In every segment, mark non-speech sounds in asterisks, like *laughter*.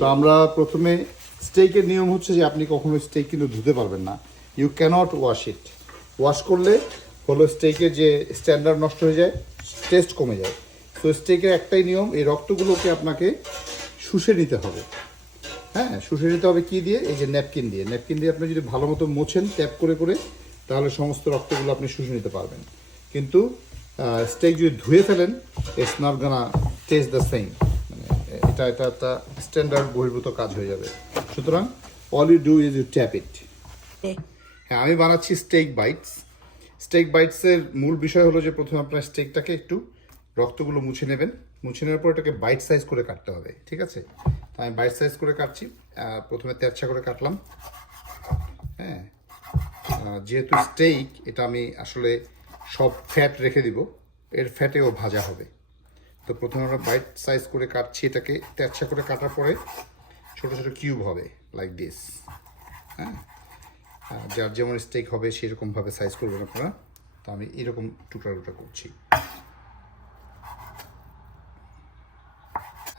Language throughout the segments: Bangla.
তো আমরা প্রথমে স্টেকের নিয়ম হচ্ছে যে আপনি কখনো স্টেক কিন্তু ধুতে পারবেন না। You cannot wash it wash করলে হলো স্টেকের যে স্ট্যান্ডার্ড নষ্ট হয়ে যায় টেস্ট কমে যায়। তো স্টেকের একটাই নিয়ম, এই রক্তগুলোকে আপনাকে শুষে নিতে হবে। হ্যাঁ শুষে নিতে হবে কি দিয়ে? এই যে ন্যাপকিন দিয়ে। ন্যাপকিন দিয়ে আপনি যদি ভালো মতো মোছেন ট্যাপ করে করে, তাহলে সমস্ত রক্তগুলো আপনি শুষে নিতে পারবেন। কিন্তু স্টেক যদি ধুয়ে ফেলেন it's not gonna taste the same এটা এটা একটা স্ট্যান্ডার্ড বহির্ভূত কাজ হয়ে যাবে। সুতরাং all you do is you tap it হ্যাঁ আমি বানাচ্ছি স্টেক বাইটস স্টেক বাইটসের মূল বিষয় হলো যে প্রথমে আপনার স্টেকটাকে একটু রক্তগুলো মুছে নেবেন। মুছে নেওয়ার পর এটাকে বাইট সাইজ করে কাটতে হবে ঠিক আছে? তো আমি বাইট সাইজ করে কাটছি। প্রথমে তেরছা করে কাটলাম। হ্যাঁ যেহেতু স্টেক এটা আমি আসলে সব ফ্যাট রেখে দিব। এর ফ্যাটেও ভাজা হবে। তো প্রথমে আমরা বাইট সাইজ করে কাটছি এটাকে। তেরছা করে কাটার পরে ছোট ছোট কিউব হবে লাইক দিস হ্যাঁ? যার যেমন স্টেক হবে সেরকমভাবে সাইজ করবেন আপনারা। তো আমি এরকম টুকরা টুকরা করছি।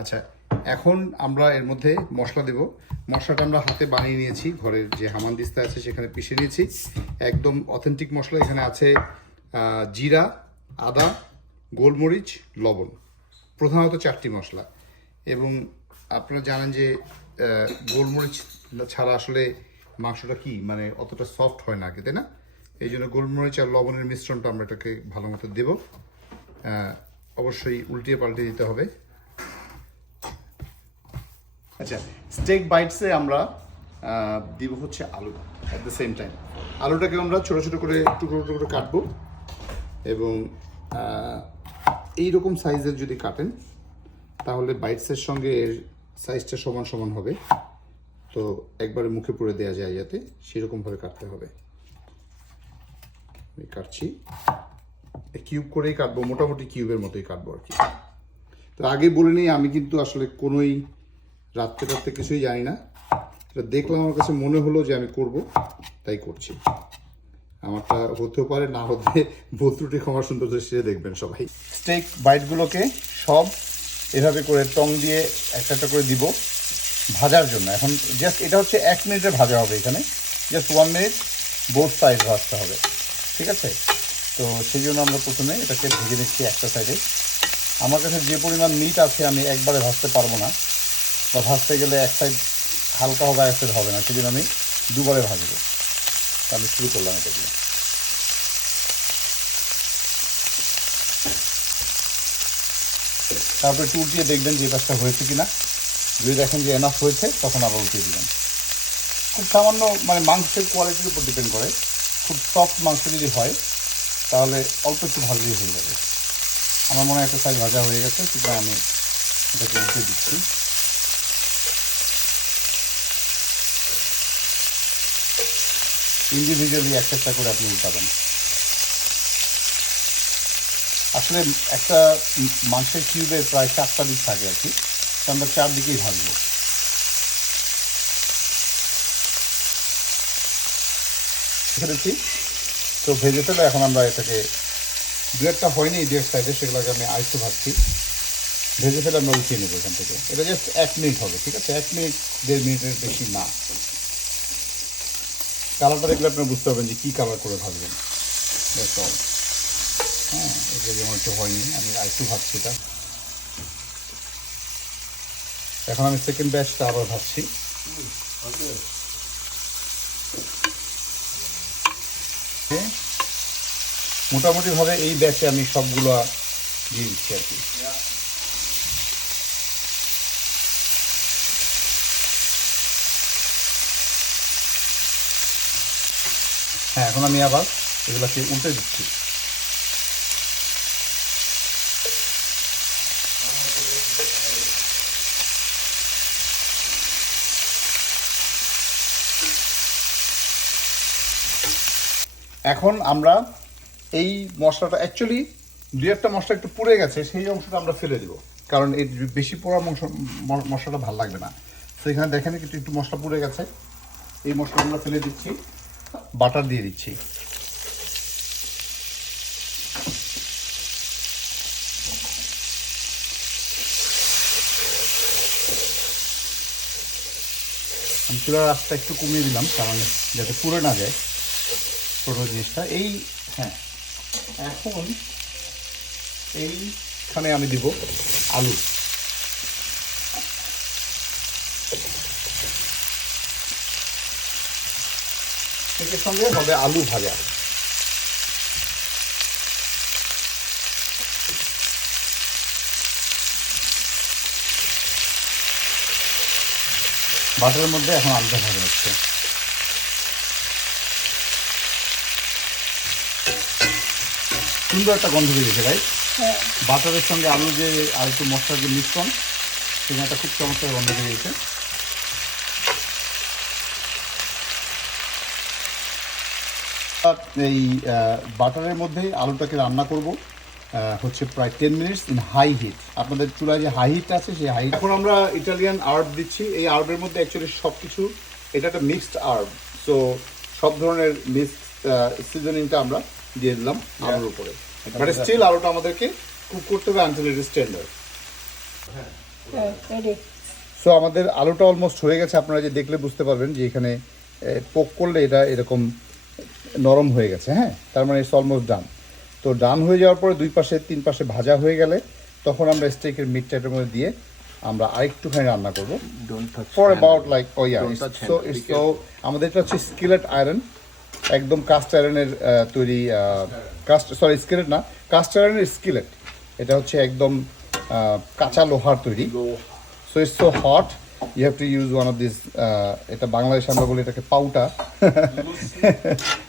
আচ্ছা এখন আমরা এর মধ্যে মশলা দেব। মশলাটা আমরা হাতে বানিয়ে নিয়েছি, ঘরের যে হামানদিস্তা আছে সেখানে পিষে নিয়েছি। একদম অথেন্টিক মশলা এখানে আছে জিরা, আদা, গোলমরিচ, লবণ। প্রধানত চারটি মশলা। এবং আপনারা জানেন যে গোলমরিচ ছাড়া আসলে মাংসটা কি মানে অতটা সফট হয় না আগে, তাই না? এই জন্য গোলমরিচ আর লবণের মিশ্রণটা আমরা এটাকে ভালো মতো দেবো। অবশ্যই উল্টিয়ে পাল্টে দিতে হবে। আচ্ছা স্টেক বাইটসে আমরা দিব হচ্ছে আলু অ্যাট দ্য সেম টাইম আলুটাকে আমরা ছোটো ছোটো করে টুকরো টুকরো কাটবো। এবং আহ, এইরকম সাইজের যদি কাটেন তাহলে বাইটসের সঙ্গে এর সাইজটা সমান সমান হবে। তো একবারে মুখে পুরে দেওয়া যায় যাতে সেরকমভাবে কাটতে হবে। আমি কাটছি। কিউব করেই কাটবো মোটামুটি কিউবের মতোই কাটবো আর কি। তো আগে বলে নিই আমি কিন্তু আসলে কোনোই রাত্রে রাত্রে কিছুই জানি না। দেখলাম আমার কাছে মনে হলো যে আমি করব তাই করছি। আমারটা হতেও পারে, না হতে ভুল ত্রুটি, ক্ষমা সুন্দর দৃষ্টিতে দেখবেন সবাই। স্টেক বাইটগুলোকে সব এভাবে করে টং দিয়ে একটা একটা করে দিব ভাজার জন্য। এখন জাস্ট এটা হচ্ছে এক মিনিটে ভাজা হবে এখানে। Just one minute both side ভাজতে হবে। ঠিক আছে? তো সেই জন্য আমরা প্রথমে এটাকে ভেজে নিচ্ছি একটা সাইডে আমার কাছে যে পরিমাণ মিট আছে, আমি একবারে ভাজতে পারব না। বা ভাজতে গেলে এক সাইড হালকা হবে এক সাইড হবে না। সেজন্য আমি দুবারে ভাজবো। আমি শুরু করলাম এটা দিয়ে। তারপরে একটু উল্টিয়ে দেখবেন যে পাশটা হয়েছে কিনা। যদি দেখেন যে এনাফ হয়েছে, তখন আবার উল্টিয়ে দিবেন। খুব সামান্য মানে মাংসের কোয়ালিটির উপর ডিপেন্ড করে। খুব সফট মাংস যদি হয়, তাহলে অল্প একটু ভাজলেই হয়ে যাবে। আমার মনে হয় একটা সাইজ ভাজা হয়ে গেছে সুতরাং আমি এটাকে উঠে দিচ্ছি। ইন্ডিভিজুয়ালি একটা একটা করে আপনি উল্টাবেন আসলে একটা মাংসের কিউবে প্রায় চারটা দিক থাকে আর কি আমরা চারদিকেই ফেলেছি তো ভেজে ফেলে এখন আমরা এটাকে দু একটা হয়নি দু এক সাইডে সেগুলোকে আমি আরেকটু ভাবছি ভেজে ফেলে আমরা উঠিয়ে নেব এখান থেকে। এটা জাস্ট এক মিনিট হবে, ঠিক আছে? এক মিনিট দেড় মিনিটের বেশি না। কালারটা দেখলে আপনারা বুঝতে পারবেন যে কী কালার করে all. হ্যাঁ যে যেমন একটু হয়নি, আমি আরেকটু ভাবছি এটা এখন আমি সেকেন্ড ব্যাচটা আবার ভাবছি. মোটামুটিভাবে এই ব্যাচে আমি সবগুলো দিয়ে দিচ্ছি আর কি হ্যাঁ এখন আমি আবার এগুলোকে উল্টে দিচ্ছি। এখন আমরা এই মশলাটা অ্যাকচুয়ালি দু একটা মশলা একটু পুড়ে গেছে, সেই অংশটা আমরা ফেলে দিব। কারণ এই বেশি পোড়া মশলাটা ভালো লাগবে না। তো এখানে দেখেন একটু একটু মশলা পুড়ে গেছে। এই মশলা আমরা ফেলে দিচ্ছি। বাটার দিয়ে দিচ্ছি। আমি চুলার আঁচটা একটু কমিয়ে দিলাম, কারণ যাতে পুড়ে না যায় ছোটো জিনিসটা। এই হ্যাঁ এখন এইখানে আমি দিব আলু। এর সঙ্গে হবে আলু ভাজা। বাটারের মধ্যে এখন আলুটা ভাজা হচ্ছে। সুন্দর একটা গন্ধ বেরিয়েছে রাইট হ্যাঁ। বাটারের সঙ্গে আলু যে আর একটু মশলার যে মিশ্রণ সেখানে একটা খুব চমৎকার গন্ধ বেরিয়েছে। এই বাটারের মধ্যে আলুটাকে রান্না করব হচ্ছে প্রায় ten minutes in high heat আপনাদের চুলায় যে হাই হিট আছে সেই হাই এখন আমরা ইটালিয়ান আর্ব দিচ্ছি। এই আর্বের মধ্যে অ্যাকচুয়ালি সব কিছু এটা একটা মিক্সড আর্ব সো সব ধরনের মিক্সড সিজনিংটা আমরা দিয়ে দিলাম আলুর উপরে। বাট স্টিল আলুটা আমাদেরকে কুক করতে হবে আনটিল ইট ইজ টেন্ডার হ্যাঁ সো আমাদের আলুটা অলমোস্ট হয়ে গেছে। আপনারা যে দেখলে বুঝতে পারবেন যে এখানে পোক করলে এটা এরকম নরম হয়ে গেছে হ্যাঁ? তার মানে ইটস অলমোস্ট ডান তো ডান হয়ে যাওয়ার পরে দুই পাশে তিন পাশে ভাজা হয়ে গেলে তখন আমরা স্টেকের মিটটা এটার মধ্যে দিয়ে আমরা আরেকটুখানি রান্না করব। For. About like oh yeah so so আমাদের এটা হচ্ছে স্কিলেট আয়রন একদম কাস্ট আয়রনের তৈরি কাস্ট সরি স্কিলেট না কাস্ট আয়রনের স্কিলেট এটা হচ্ছে একদম কাঁচা লোহার তৈরি। So it's so hot you have to use one of this এটা বাংলাদেশে আমরা বলি এটাকে পাউটা।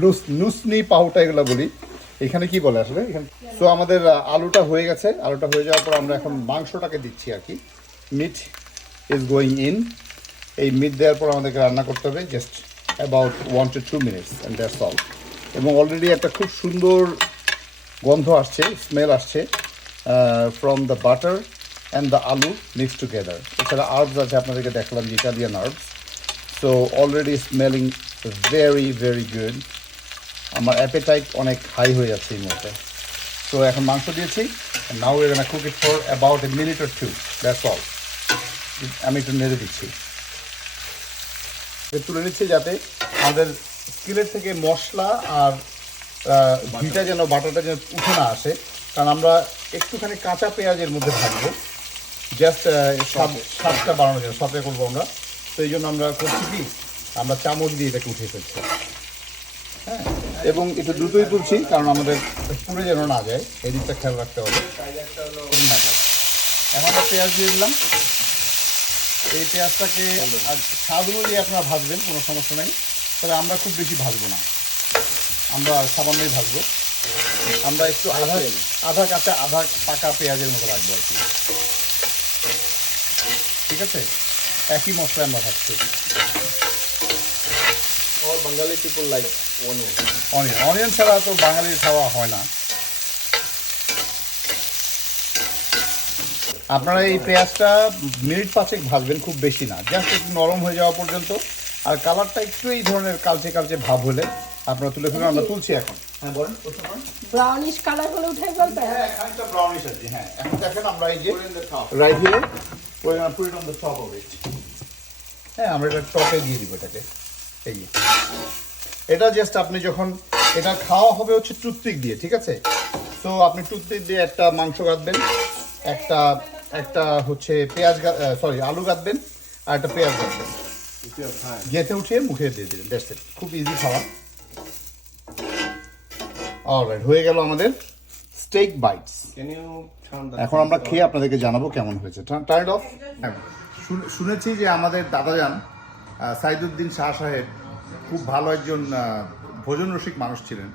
লুস নুসনি পাউটা এগুলো বলি। এখানে কি বলে আসলে? এখানে সো আমাদের আলুটা হয়ে গেছে। আলুটা হয়ে যাওয়ার পর আমরা এখন মাংসটাকে দিচ্ছি আর কি। মিট ইজ গোয়িং ইন এই মিট দেওয়ার পর আমাদেরকে রান্না করতে হবে just about one two two minutes and that's all এবং অলরেডি একটা খুব সুন্দর গন্ধ আসছে স্মেল আসছে from the butter and the aloo mix together এছাড়া আর্বস আছে আপনাদেরকে দেখলাম Italian herbs so already smelling very very good আমার অ্যাপেটাইট অনেক হাই হয়ে যাচ্ছে এই মুহূর্তে। তো এখন মাংস দিয়েছি নাও এর cook it for about a minute or two that's all আমি একটু নেড়ে দিচ্ছি। তুলে নিচ্ছি যাতে আমাদের স্কিলের থেকে মশলা আর ঘিটা যেন বাটারটা যেন উঠে না আসে। কারণ আমরা একটুখানি কাঁচা পেঁয়াজের মধ্যে থাকব জাস্ট স্বাদ স্বাদটা বাড়ানোর জন্য সতে করব আমরা। তো এই জন্য আমরা করছি কি? আমরা চামচ দিয়ে এটাকে উঠিয়ে ফেলছি। হ্যাঁ? এবং একটু দ্রুতই তুলছি, কারণ আমাদের পুড়ে যেন না যায়। এই দিকটা খেয়াল রাখতে হবে। না যায়। এখন আমরা পেঁয়াজ দিয়ে দিলাম। এই পেঁয়াজটাকে স্বাদ অনুযায়ী আপনারা ভাজবেন, কোনো সমস্যা নেই। তবে আমরা খুব বেশি ভাজবো না। আমরা সামান্যই ভাজবো। আমরা একটু আধা আধা কাঁচা, আধা পাকা পেঁয়াজের মতো রাখব আর কি। ঠিক আছে? একই মশলা আমরা onion. অনিয়ন অনিয়ন ছাড়া তো বাঙালির খাওয়া হয় না। আপনারা এই পেঁয়াজটা মিনিট পাঁচেক ভাজবেন খুব বেশি না। জাস্ট একটু নরম হয়ে যাওয়া পর্যন্ত। আর কালারটা একটু এই ধরনের কালচে কালচে ভাব হলে আপনারা তুলে ফেলুন আমরা তুলছি এখন। হ্যাঁ বলেন ব্রাউনিশ কালার হলে উঠে ফেলবে হ্যাঁ খানিকটা ব্রাউনিশ আছে হ্যাঁ। এখন দেখেন আমরা এই যে here we're going to put it on the top of it. হ্যাঁ আমরা এটা টপে দিয়ে দিব এটাকে। এই। এটা জাস্ট আপনি যখন, এটা খাওয়া হবে হচ্ছে টুথপিক দিয়ে, ঠিক আছে? তো আপনি টুথপিক দিয়ে একটা মাংস কাটবেন একটা একটা হচ্ছে পেঁয়াজ সরি আলু কাটবেন আর একটা পেঁয়াজ time. গেঁথে উঠিয়ে মুখে দিয়ে দিলেন দ্যাটস খুব ইজি খাওয়া। অলরাইট হয়ে গেল আমাদের স্টেক বাইটস এখন আমরা খেয়ে আপনাদেরকে জানাব কেমন হয়েছে। টার্ন অফ শুনেছি যে আমাদের দাদাজান সাইদুদ্দিন শাহ সাহেব খুব ভালো একজন ভোজন রসিক মানুষ ছিলেন।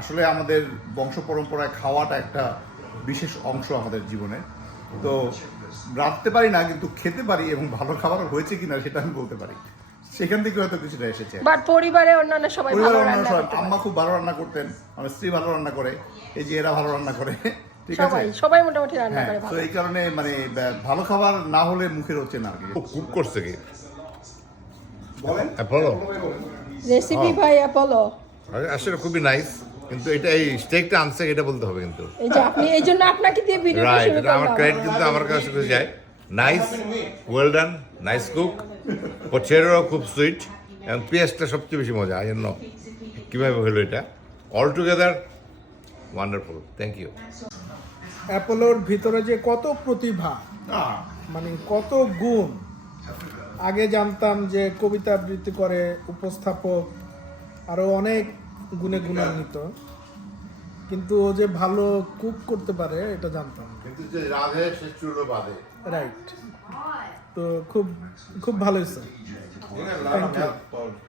আসলে আমাদের বংশ পরম্পরায় খাওয়াটা একটা বিশেষ অংশ আমাদের জীবনে। তো রাখতে পারি না কিন্তু খেতে পারি এবং ভালো খাবার হয়েছে কিনা সেটা আমি বলতে পারি। সেখান থেকে হয়তো কিছুটা এসেছে। বাট পরিবারে অন্যান্য সবাই ভালো অন্যান্য রান্না সবাই করতে আম্মা খুব ভালো রান্না করতেন আমার স্ত্রী ভালো রান্না করে এই যে এরা ভালো রান্না করে *laughs* ঠিক আছে? সবাই মোটামুটি রান্না হ্যাঁ করে তো এই কারণে মানে ভালো খাবার না হলে মুখে না আর কি। কুক করছে কি? বলেন। অ্যাপোলো রেসিপি ভাই অ্যাপোলো আসলে খুবই নাইস কিন্তু এটা এই স্টেকটা আনছে এটা বলতে হবে কিন্তু। এই যে আপনি এই জন্য আপনাকে দিয়ে রাইট শুরু এটা আমার করলাম। ক্রেডিট কিন্তু আমার কাছে যায়। Nice well done nice cook পচেরও খুব সুইট এবং পেঁয়াজটা সবচেয়ে বেশি মজা এই জন্য কীভাবে হলো এটা? All together wonderful thank you অ্যাপোলোর ভিতরে যে কত প্রতিভা মানে কত গুণ আগে জানতাম যে কবিতা আবৃত্তি করে উপস্থাপক আরও অনেক গুণে গুণান্বিত। কিন্তু ও যে ভালো কুক করতে পারে এটা জানতাম কিন্তু যে রাধে সে চুলো বাঁধে। রাইট তো খুব খুব ভালো হয়েছে।